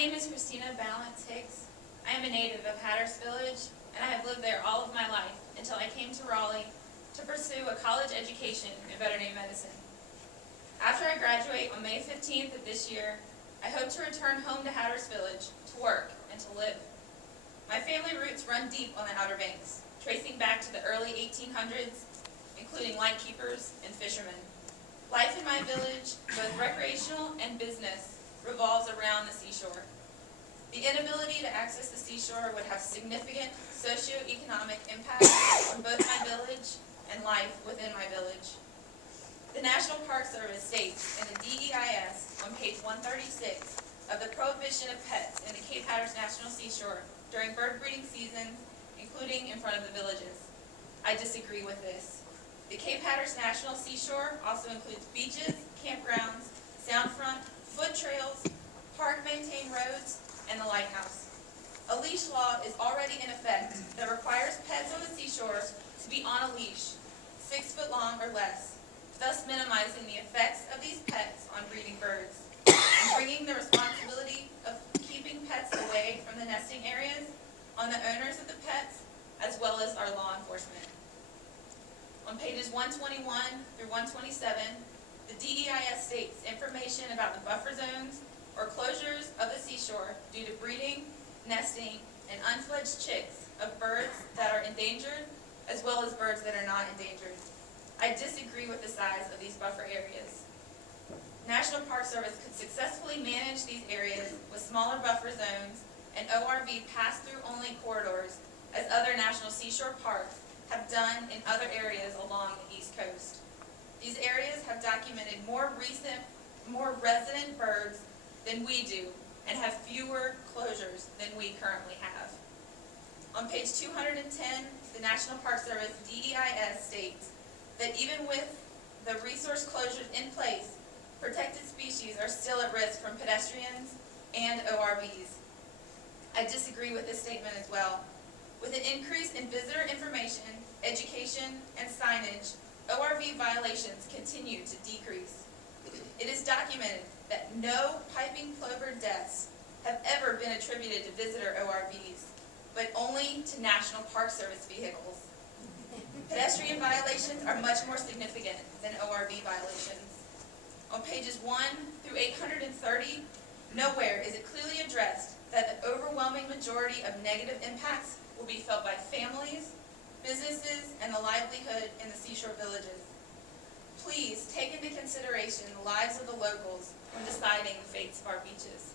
name is Christina Ballance Hicks. I am a native of Hatteras Village, and I have lived there all of my life until I came to Raleigh to pursue a college education in veterinary medicine. After I graduate on May 15th of this year, I hope to return home to Hatteras Village to work and to live. My family roots run deep on the Outer Banks, tracing back to the early 1800s, including lightkeepers and fishermen. Life in my village, both recreational and business, revolves around the seashore. The inability to access the seashore would have significant socioeconomic impact on both my village and life within my village. The National Park Service states in the DEIS on page 136 of the prohibition of pets in the Cape Hatteras National Seashore during bird breeding season, including in front of the villages. I disagree with this. The Cape Hatteras National Seashore also includes beaches, campgrounds, soundfront, foot trails, park-maintained roads, and the lighthouse. A leash law is already in effect that requires pets on the seashores to be on a leash, 6 foot long or less, thus minimizing the effects of these pets on breeding birds, and bringing the responsibility of keeping pets away from the nesting areas on the owners of the pets, as well as our law enforcement. On pages 121 through 127, the DEIS states information about the buffer zones or closures of the seashore due to breeding, nesting, and unfledged chicks of birds that are endangered, as well as birds that are not endangered. I disagree with the size of these buffer areas. National Park Service could successfully manage these areas with smaller buffer zones and ORV pass-through only corridors, as other national seashore parks have done in other areas along the East Coast. These areas have documented more resident birds than we do and have fewer closures than we currently have. On page 210, the National Park Service DEIS states that even with the resource closures in place, protected species are still at risk from pedestrians and ORVs. I disagree with this statement as well. With an increase in visitor information, education, and signage, ORV violations continue to decrease. It is documented that no piping plover deaths have ever been attributed to visitor ORVs, but only to National Park Service vehicles. Pedestrian violations are much more significant than ORV violations. On pages 1 through 830, nowhere is it clearly addressed that the overwhelming majority of negative impacts will be felt by families, businesses, and the livelihood in the seashore villages. Please take into consideration the lives of the locals when deciding the fates of our beaches.